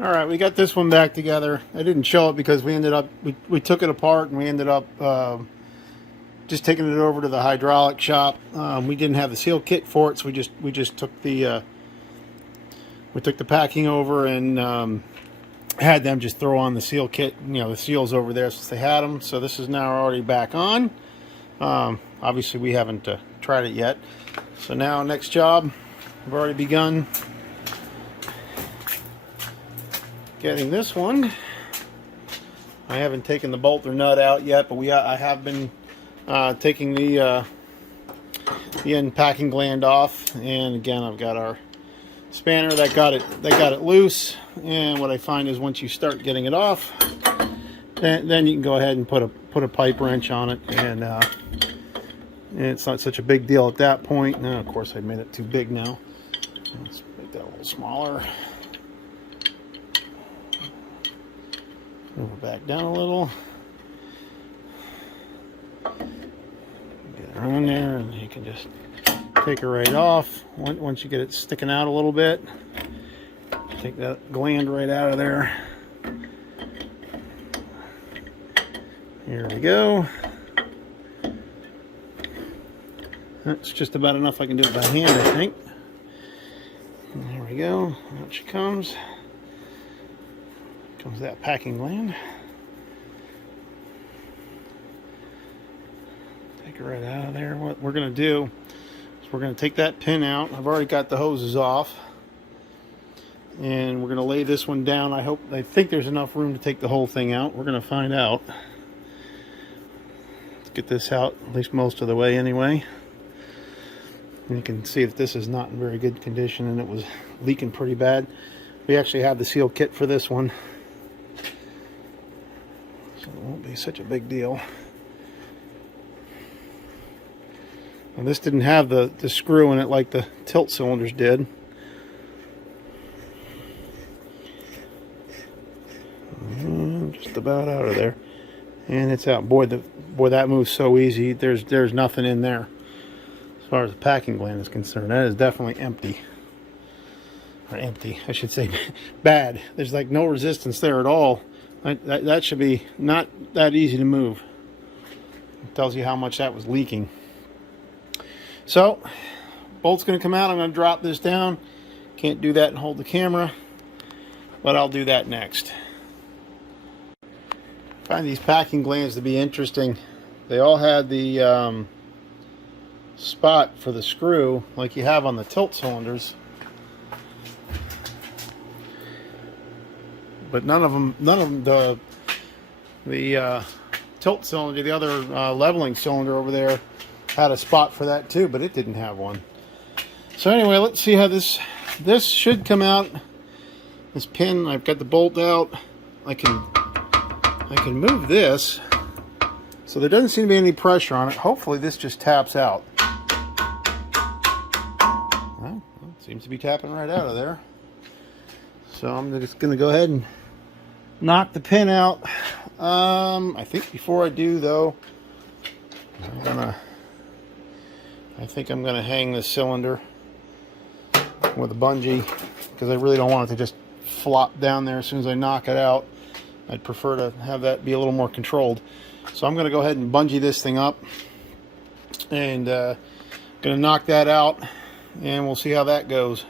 All right, we got this one back together. I didn't show it because we ended up we took it apart and we ended up just taking it over to the hydraulic shop. We didn't have the seal kit for it, so we just took the packing over and had them just throw on the seal kit. You know, the seals over there since they had them. So this is now already back on. Obviously, we haven't tried it yet. So now, next job, I've already begun getting this one. I haven't taken the bolt or nut out yet, but I have been taking the end packing gland off. And again, I've got our spanner that got it loose. And what I find is once you start getting it off, then you can go ahead and put a pipe wrench on it, and it's not such a big deal at that point. Now, of course, I made it too big now. Let's make that a little smaller. Move it back down a little. Get it on there, and you can just take it right off. Once you get it sticking out a little bit, take that gland right out of there. Here we go. That's just about enough I can do it by hand, I think. And there we go. Out she comes. Comes that packing gland. Take it right out of there. What we're going to do is we're going to take that pin out. I've already got the hoses off. And we're going to lay this one down. I think there's enough room to take the whole thing out. We're going to find out. Let's get this out, at least most of the way anyway. And you can see that this is not in very good condition and it was leaking pretty bad. We actually have the seal kit for this one, so it won't be such a big deal. And this didn't have the screw in it like the tilt cylinders did. Just about out of there, and it's out. Boy, that moves so easy. There's nothing in there as far as the packing gland is concerned. That is definitely empty. Or empty, I should say. Bad. There's like no resistance there at all. That should be not that easy to move. It tells you how much that was leaking. So, bolt's going to come out. I'm going to drop this down. Can't do that and hold the camera, but I'll do that next. I find these packing glands to be interesting. They all had the spot for the screw like you have on the tilt cylinders, but none of them the tilt cylinder, the other leveling cylinder over there, had a spot for that too, but it didn't have one. So anyway, let's see how this should come out. This pin, I've got the bolt out. I can move this, so there doesn't seem to be any pressure on it. Hopefully this just taps out. Well, it seems to be tapping right out of there. So I'm just going to go ahead and knock the pin out. I think before I do though, I think I'm gonna hang this cylinder with a bungee, because I really don't want it to just flop down there as soon as I knock it out. I'd prefer to have that be a little more controlled. So I'm going to go ahead and bungee this thing up, and going to knock that out, and we'll see how that goes.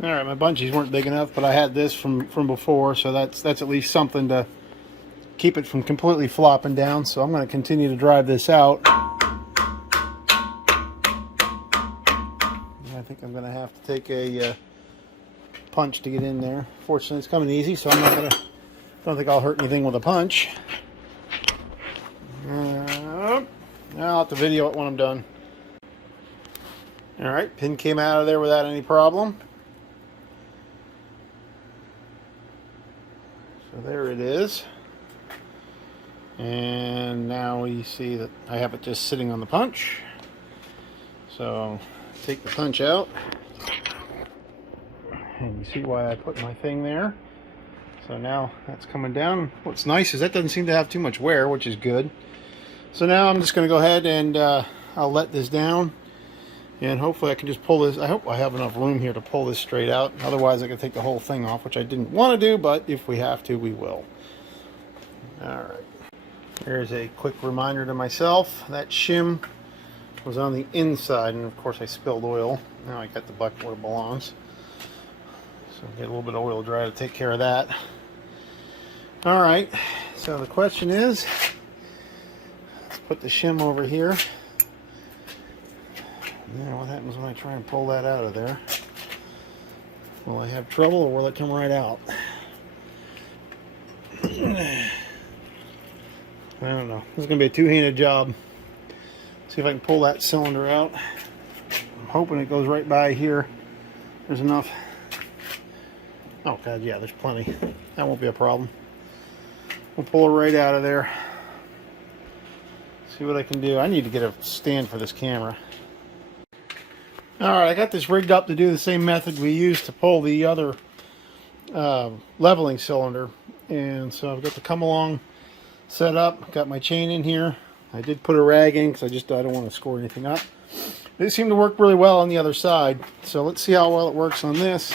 All right, my bungees weren't big enough, but I had this from before, so that's at least something to keep it from completely flopping down. So I'm going to continue to drive this out. I think I'm going to have to take a punch to get in there. Fortunately, it's coming easy, so I'm not going to. Don't think I'll hurt anything with a punch. I'll have to video it when I'm done. Alright, pin came out of there without any problem. So there it is. And now you see that I have it just sitting on the punch. So take the punch out. And you see why I put my thing there. So now that's coming down. What's nice is that doesn't seem to have too much wear, which is good. So now I'm just going to go ahead and I'll let this down, And hopefully I can just pull this. I hope I have enough room here to pull this straight out. Otherwise I can take the whole thing off, which I didn't want to do, but if we have to, we will. Alright. Here's a quick reminder to myself. That shim was on the inside, and of course I spilled oil. Now I got the bucket where it belongs. So get a little bit of oil dry to take care of that. Alright, so the question is, let's put the shim over here. Now what happens when I try and pull that out of there? Will I have trouble, or will it come right out? I don't know. This is going to be a two-handed job. See if I can pull that cylinder out. I'm hoping it goes right by here. There's enough. Oh god, yeah, there's plenty. That won't be a problem. We'll pull it right out of there. See what I can do. I need to get a stand for this camera. Alright, I got this rigged up to do the same method we used to pull the other leveling cylinder. And so I've got the come along set up, got my chain in here. I did put a rag in because I don't want to score anything up. It seemed to work really well on the other side. So let's see how well it works on this.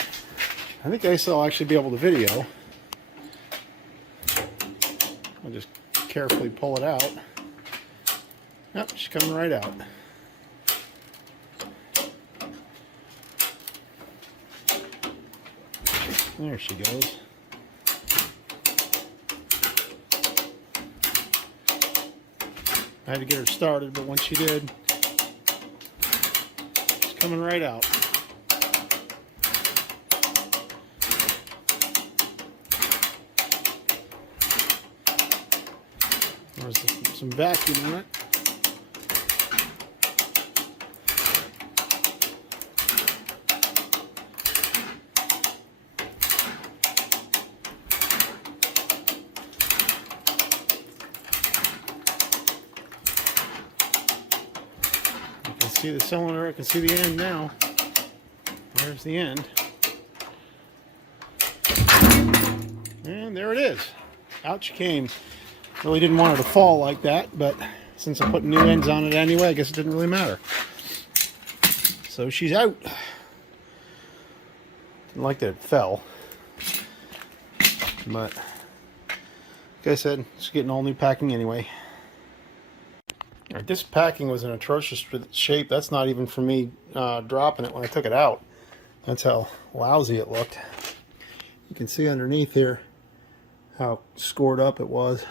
I think I'll actually be able to video. I'll just carefully pull it out. Yep, she's coming right out. There she goes. I had to get her started, but once she did, it's coming right out. There's some vacuum in it. See the cylinder, I can see the end now. There's the end. And there it is. Out she came. Really didn't want her to fall like that, but since I put new ends on it anyway, I guess it didn't really matter. So she's out. Didn't like that it fell. But like I said, it's getting all new packing anyway. Alright, this packing was in atrocious shape. That's not even for me dropping it when I took it out. That's how lousy it looked. You can see underneath here how scored up it was.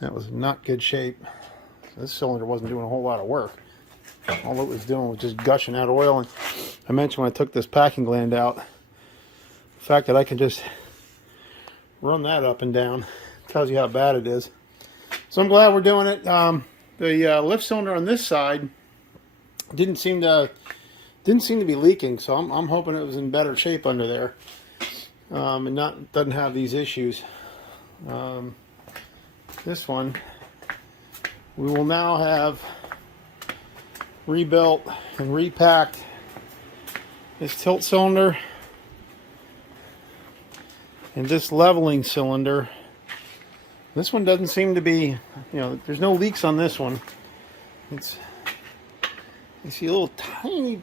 That was not good shape. This cylinder wasn't doing a whole lot of work. All it was doing was just gushing out oil. And I mentioned when I took this packing gland out, the fact that I can just run that up and down tells you how bad it is. So I'm glad we're doing it. The lift cylinder on this side didn't seem to be leaking, so I'm hoping it was in better shape under there, and doesn't have these issues. This one we will now have rebuilt and repacked. This tilt cylinder and this leveling cylinder. This one doesn't seem to be, there's no leaks on this one. You see a little tiny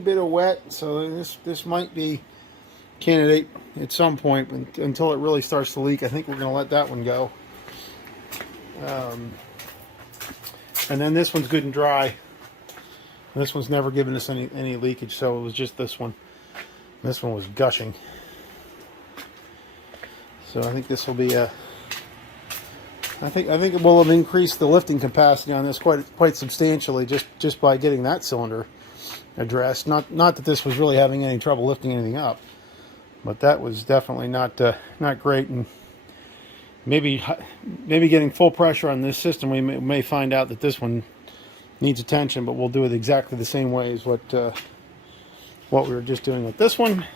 bit of wet, so this might be candidate at some point, until it really starts to leak. I think we're going to let that one go. And then this one's good and dry. And this one's never given us any leakage, so it was just this one. This one was gushing. So I think this will be a... I think it will have increased the lifting capacity on this quite substantially just by getting that cylinder addressed. Not that this was really having any trouble lifting anything up, but that was definitely not great. And maybe getting full pressure on this system, we may find out that this one needs attention, but we'll do it exactly the same way as what we were just doing with this one.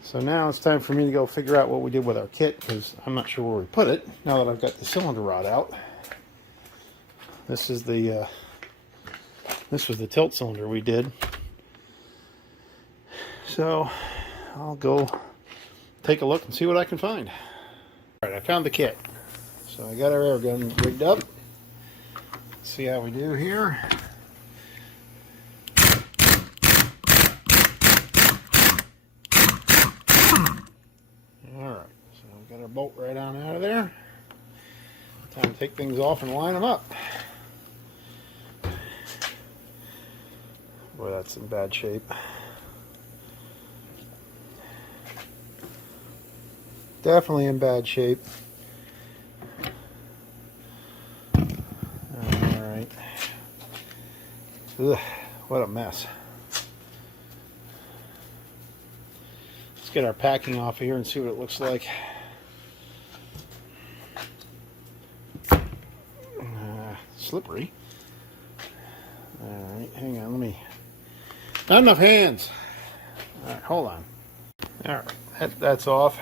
So now it's time for me to go figure out what we did with our kit, because I'm not sure where we put it now that I've got the cylinder rod out. This was the tilt cylinder we did. So I'll go take a look and see what I can find. All right, I found the kit. So I got our air gun rigged up. Let's see how we do here. a bolt right on out of there. Time to take things off and line them up. Boy, that's in bad shape. Definitely in bad shape. Alright. Ugh, what a mess. Let's get our packing off of here and see what it looks like. Slippery. Alright, hang on, let me... Not enough hands! Alright, hold on. Alright, that's off.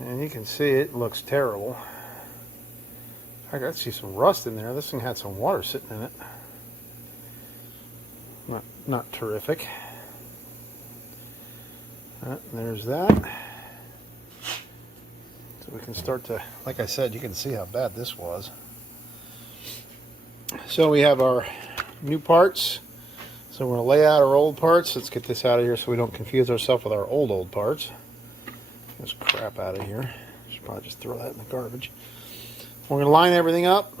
And you can see it looks terrible. I got to see some rust in there. This thing had some water sitting in it. Not terrific. There's that. So we can start to, like I said, you can see how bad this was. So we have our new parts. So we're going to lay out our old parts. Let's get this out of here so we don't confuse ourselves with our old parts. Get this crap out of here. Should probably just throw that in the garbage. We're going to line everything up,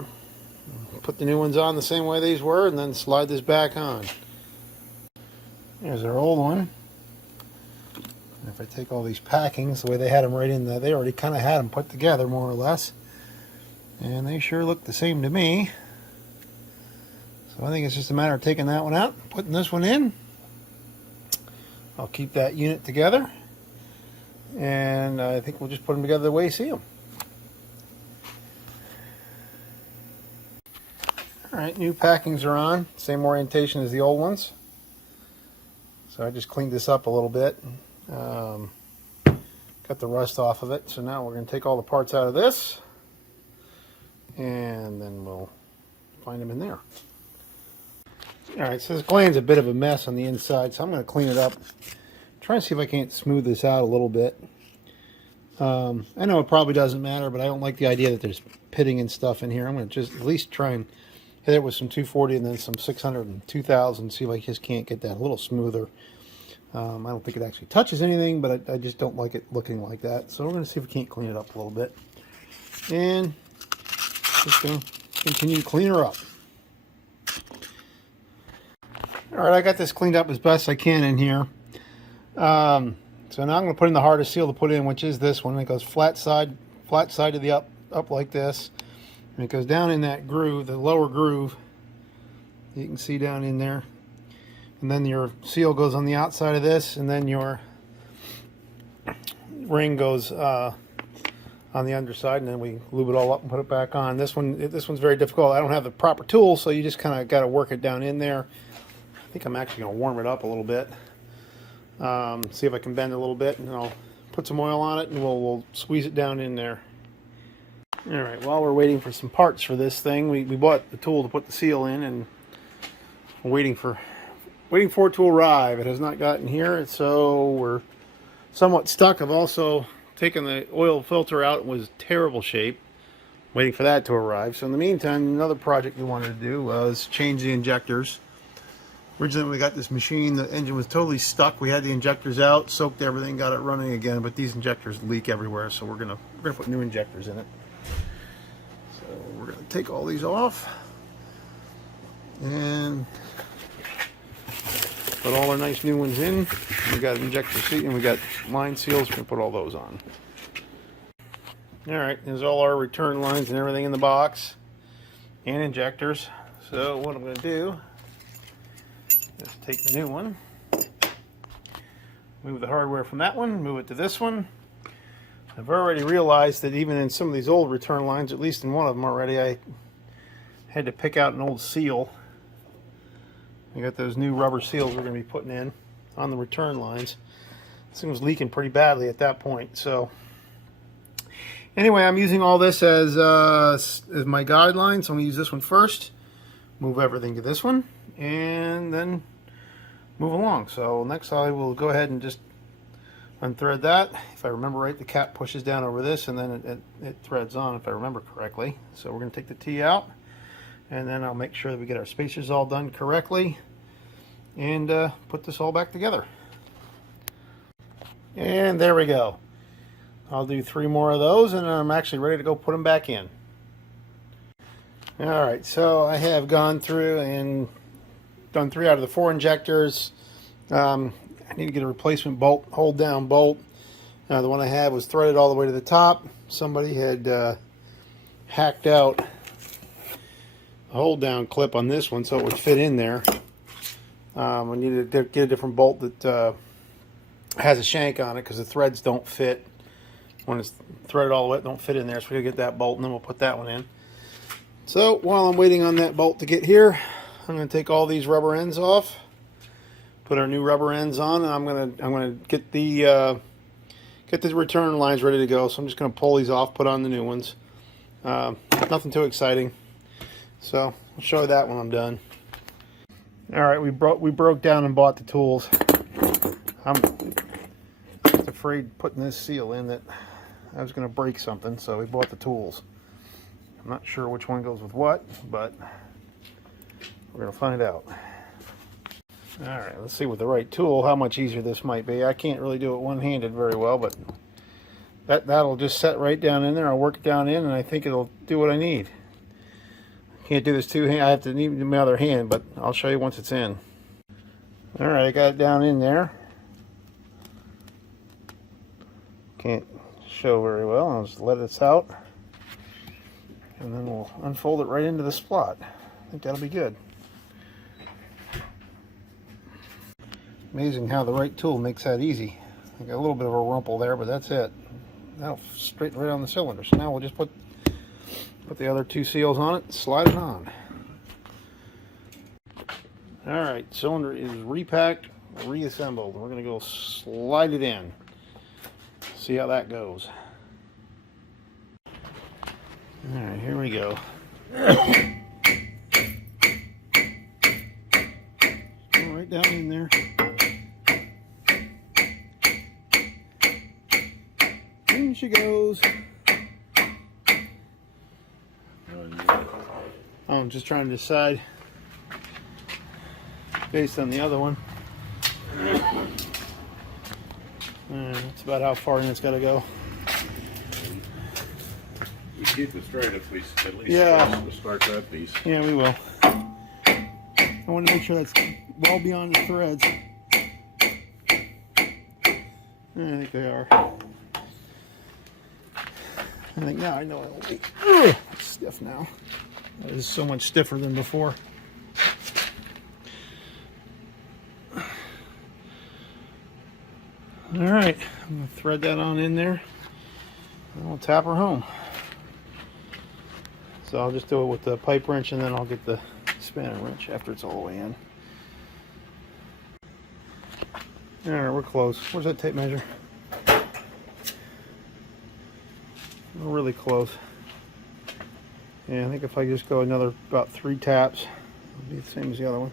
put the new ones on the same way these were, and then slide this back on. Here's our old one. And if I take all these packings, the way they had them right in there, they already kind of had them put together more or less. And they sure look the same to me. So I think it's just a matter of taking that one out, putting this one in. I'll keep that unit together. And I think we'll just put them together the way you see them. Alright, new packings are on. Same orientation as the old ones. So I just cleaned this up a little bit. Got the rust off of it. So now we're going to take all the parts out of this. And then we'll find them in there. Alright, so this gland's a bit of a mess on the inside. So I'm going to clean it up. Try and see if I can't smooth this out a little bit. I know it probably doesn't matter, but I don't like the idea that there's pitting and stuff in here. I'm going to just at least try and hit it with some 240 and then some 600 and 2000. See if I just can't get that a little smoother. I don't think it actually touches anything, but I just don't like it looking like that. So we're going to see if we can't clean it up a little bit. And just going to continue to clean her up. Alright, I got this cleaned up as best I can in here. So now I'm going to put in the hardest seal to put in, which is this one. It goes flat side to the up like this. And it goes down in that groove, the lower groove. You can see down in there. And then your seal goes on the outside of this, and then your ring goes on the underside, and then we lube it all up and put it back on. This one's very difficult. I don't have the proper tool, so you just kind of got to work it down in there. I think I'm actually going to warm it up a little bit. See if I can bend it a little bit, and I'll put some oil on it, and we'll squeeze it down in there. Alright, while we're waiting for some parts for this thing, we bought the tool to put the seal in, and we're waiting for it to arrive. It has not gotten here, so we're somewhat stuck. I've also taken the oil filter out. It was terrible shape. Waiting for that to arrive. So in the meantime, another project we wanted to do was change the injectors. Originally when we got this machine, the engine was totally stuck. We had the injectors out, soaked everything, got it running again, but these injectors leak everywhere, so we're gonna put new injectors in it. So we're gonna take all these off and put all our nice new ones in. We got injector seat and we got line seals. We're gonna put all those on. Alright, there's all our return lines and everything in the box and injectors. So what I'm gonna do, just take the new one, move the hardware from that one, move it to this one. I've already realized that even in some of these old return lines, at least in one of them already, I had to pick out an old seal. I got those new rubber seals we're going to be putting in on the return lines. This thing was leaking pretty badly at that point. So anyway, I'm using all this as my guideline. So I'm going to use this one first, move everything to this one, and then move along. So next I will go ahead and just unthread that. If I remember right, the cap pushes down over this and then it threads on, if I remember correctly. So we're going to take the T out, and then I'll make sure that we get our spacers all done correctly and put this all back together. And there we go. I'll do 3 more of those, and I'm actually ready to go put them back in. Alright, so I have gone through and done 3 out of the 4 injectors. I need to get a replacement bolt, hold down bolt. The one I had was threaded all the way to the top. Somebody had hacked out a hold down clip on this one so it would fit in there. I needed to get a different bolt that has a shank on it because the threads don't fit. When it's threaded all the way, it don't fit in there, so we're going to get that bolt and then we'll put that one in. So while I'm waiting on that bolt to get here, I'm going to take all these rubber ends off, put our new rubber ends on, and I'm going to get the return lines ready to go. So I'm just going to pull these off, put on the new ones. Nothing too exciting. So I'll show you that when I'm done. All right, we broke down and bought the tools. I'm just afraid putting this seal in that I was going to break something, so we bought the tools. I'm not sure which one goes with what, but we're going to find out. All right, let's see with the right tool how much easier this might be. I can't really do it one-handed very well, but that'll just set right down in there. I'll work it down in, and I think it'll do what I need. Can't do this two-hand. I have to need my other hand, but I'll show you once it's in. All right, I got it down in there. Can't show very well. I'll just let this out, and then we'll unfold it right into the slot. I think that'll be good. Amazing how the right tool makes that easy. I got a little bit of a rumple there, but that's it. That'll straighten right on the cylinder. So now we'll just put the other 2 seals on it and slide it on. Alright, cylinder is repacked, reassembled. We're going to go slide it in. See how that goes. Alright, here we go. Go right down in there. In she goes. I'm just trying to decide based on the other one. That's about how far in it's got to go. We keep it straight if we at least start that piece. Yeah, we will. I want to make sure that's well beyond the threads. I think they are. I think now I know it'll be stiff now. It is so much stiffer than before. Alright, I'm going to thread that on in there and we'll tap her home. So I'll just do it with the pipe wrench and then I'll get the spanner wrench after it's all the way in. Alright, we're close. Where's that tape measure? We're really close. Yeah, I think if I just go another about 3 taps, it'll be the same as the other one.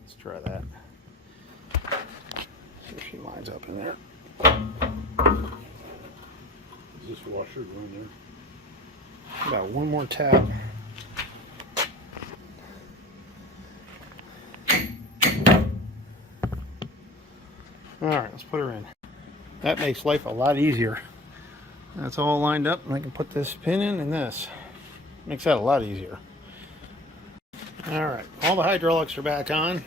Let's try that. See if she lines up in there. Is this washer going there? About 1 more tap. Alright, let's put her in. That makes life a lot easier. That's all lined up, and I can put this pin in and this. Makes that a lot easier. Alright, all the hydraulics are back on.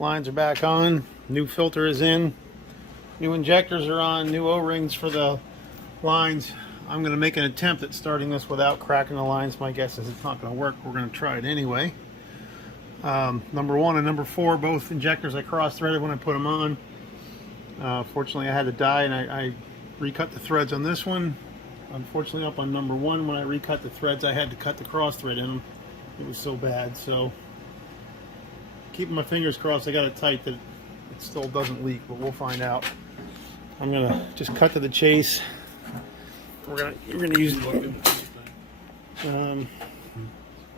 Lines are back on. New filter is in. New injectors are on. New O-rings for the lines. I'm going to make an attempt at starting this without cracking the lines. My guess is it's not going to work. We're going to try it anyway. Number 1 and number 4, both injectors I cross-threaded when I put them on. Fortunately, I had to die and I recut the threads on this one. Unfortunately, up on number 1, when I recut the threads, I had to cut the cross-thread in them. It was so bad, so keeping my fingers crossed I got it tight that it still doesn't leak, but we'll find out. I'm going to just cut to the chase. We're gonna use as far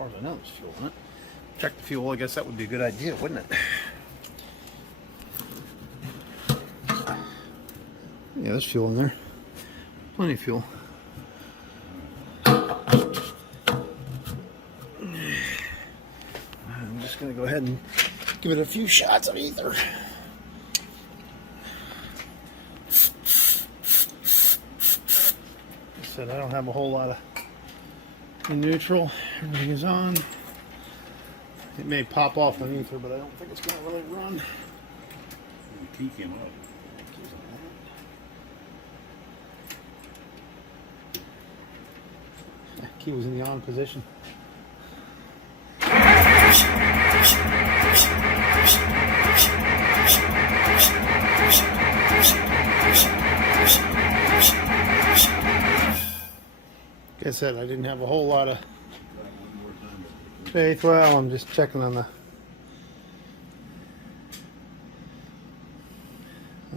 as I know, there's fuel in it. Check the fuel. I guess that would be a good idea, wouldn't it? Yeah, there's fuel in there. Plenty of fuel. I'm just going to go ahead and give it a few shots of ether. I said I don't have a whole lot of in neutral. Everything is on. It may pop off on ether, but I don't think it's going to really run. The key came out. Yeah, key was in the on position. Like I said, I didn't have a whole lot of faith. Well, I'm just checking on the.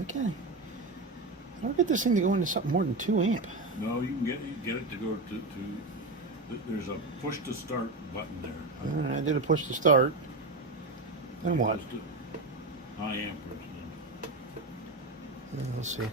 Okay. I don't get this thing to go into something more than 2 amp. No, you can get it to go to there's a push to start button there. All right, I did a push to start. Then what? High amperage. Let's see.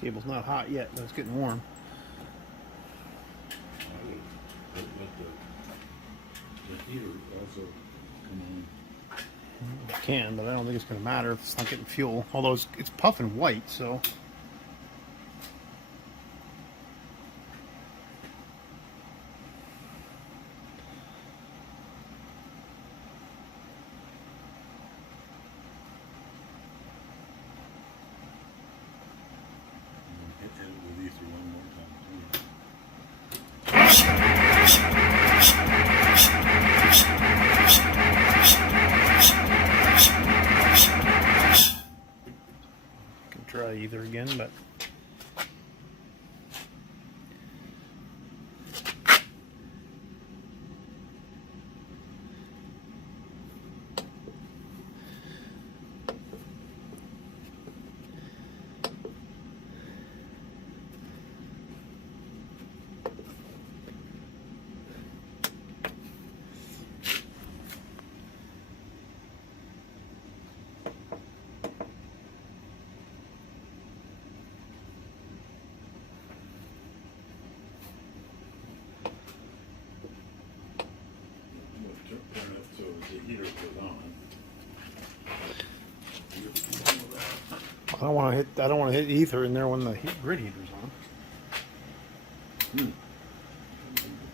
Cable's not hot yet, but it's getting warm. Let the heater also come on. It can, but I don't think it's going to matter if it's not getting fuel. Although it's puffing white, so. Hit it with ether one more time, too. Can try either again, but. Turn it so the heater goes on. I don't want to hit ether in there when the grid heater's on.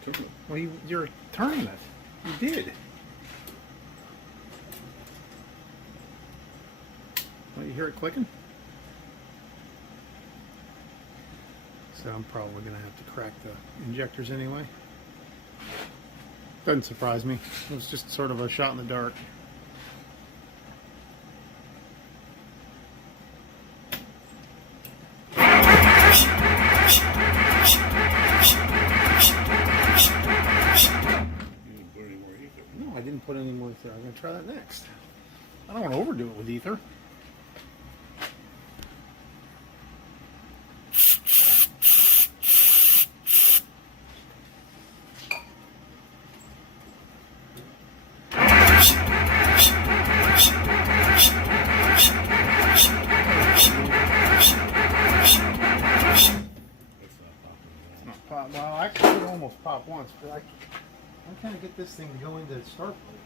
Turn it. Well, you're turning it. You did. Don't you hear it clicking? So I'm probably going to have to crack the injectors anyway. Doesn't surprise me. It was just sort of a shot in the dark. No, I didn't put any more ether. I'm going to try that next. I don't want to overdo it with ether. Well, I could almost pop once, but I can't get this thing to go into start mode.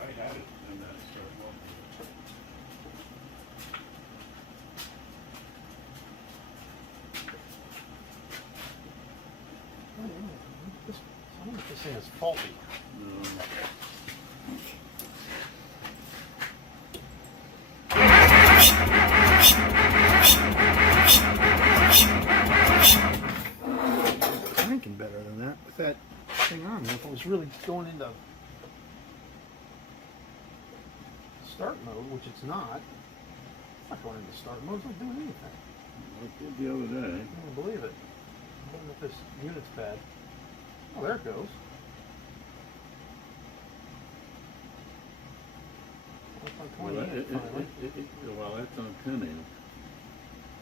I had it in that start mode. I don't know if this thing is faulty. Thinking better than that with that thing on there. If it was really going into start mode, which it's not going into start mode. It's not doing anything. I did the other day. I can't believe it. I wonder if this unit's bad. Oh, there it goes. It's on 20 Well, amp finally. well, that's on 10 amp.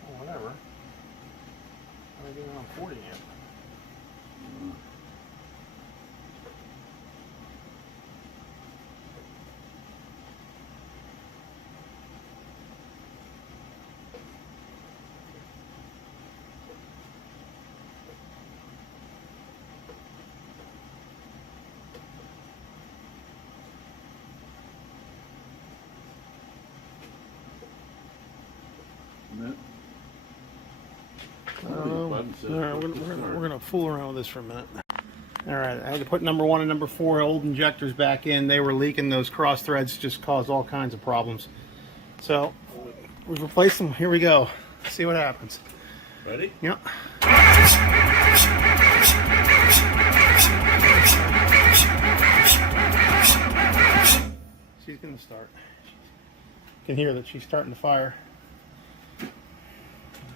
Oh, whatever. I'm going to get it on 40 amp. says. All right, we're gonna fool around with this for a minute. All right, I had to put number 1 and number 4 old injectors back in. They were leaking. Those cross threads just caused all kinds of problems. So we've replaced them. Here we go. See what happens. Ready? Yep. She's gonna start. You can hear that she's starting to fire.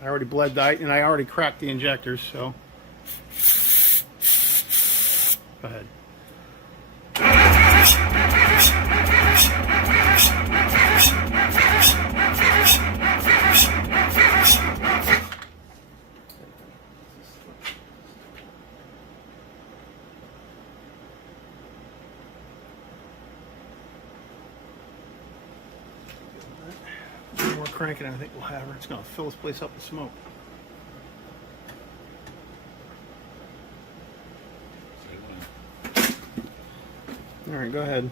I already bled that, and I already cracked the injectors, so go ahead. One more cranking, I think we'll have her. It's going to fill this place up with smoke. All right, go ahead.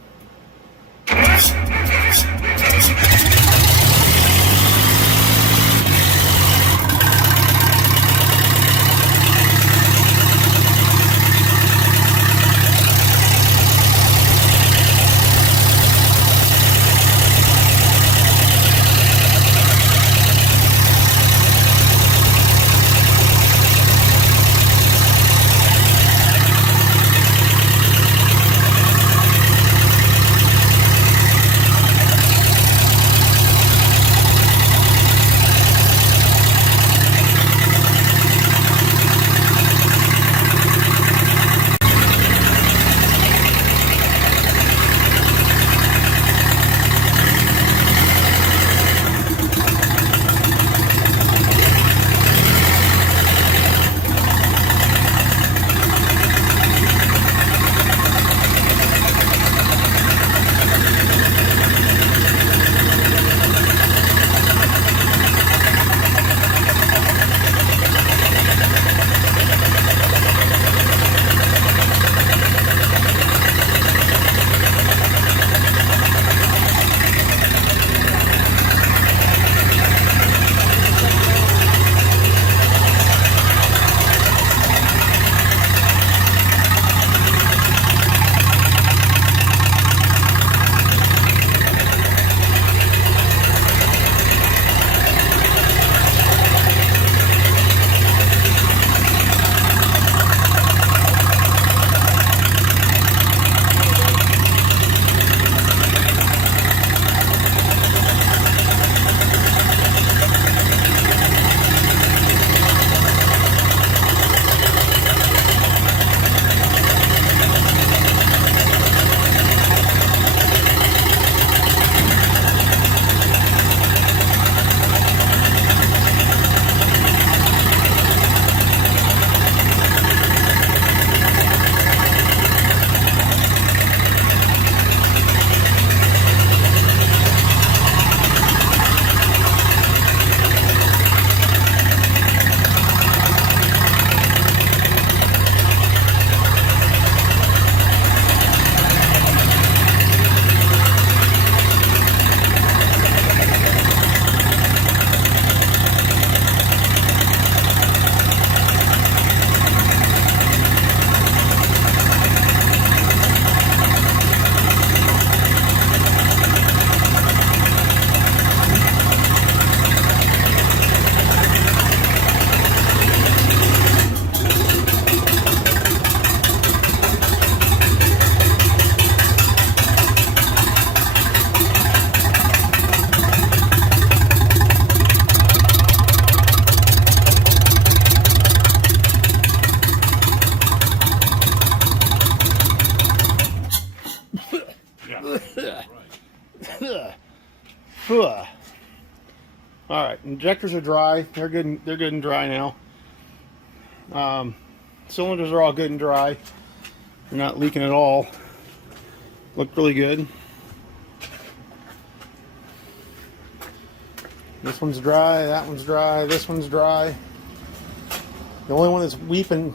All right, injectors are dry. They're good. They're good and dry now. Cylinders are all good and dry. They're not leaking at all. Look really good. This one's dry. That one's dry. This one's dry. The only one that's weeping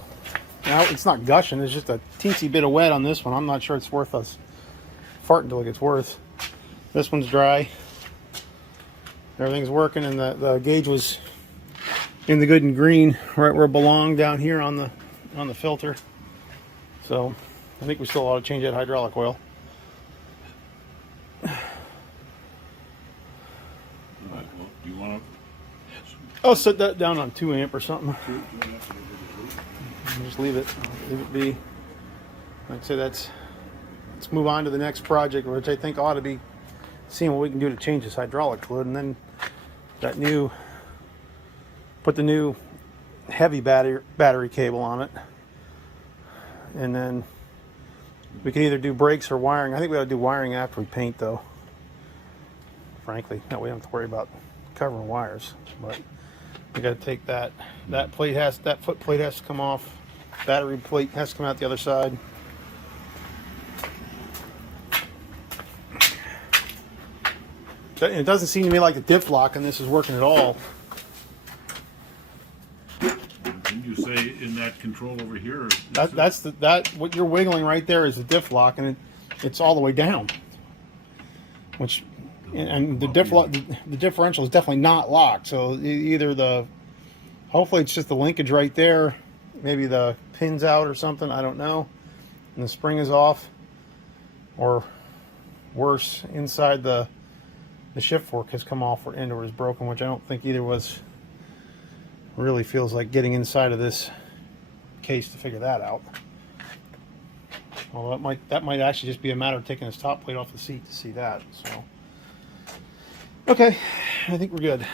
now, it's not gushing. It's just a teensy bit of wet on this one. I'm not sure it's worth us farting till it gets worse. This one's dry. Everything's working, and the gauge was in the good and green, right where it belonged, down here on the filter. So I think we still ought to change that hydraulic oil. Well, do you want I'll set that down on 2 amp or something. Just leave it be. Like I say, let's move on to the next project, which I think ought to be seeing what we can do to change this hydraulic fluid, and then put the new heavy battery cable on it, and then we can either do brakes or wiring. I think we ought to do wiring after we paint, though. Frankly, that way we don't have to worry about covering wires. But we got to take that foot plate has to come off. Battery plate has to come out the other side. It doesn't seem to me like the diff lock on this is working at all. Can you say in that control over here? What you're wiggling right there is the diff lock, and it's all the way down. And the differential is definitely not locked. So either hopefully it's just the linkage right there, maybe the pin's out or something. I don't know, and the spring is off, or worse, inside the shift fork has come off or is broken, which I don't think either was. Really feels like getting inside of this case to figure that out. Well, that might actually just be a matter of taking this top plate off the seat to see that. So, okay, I think we're good.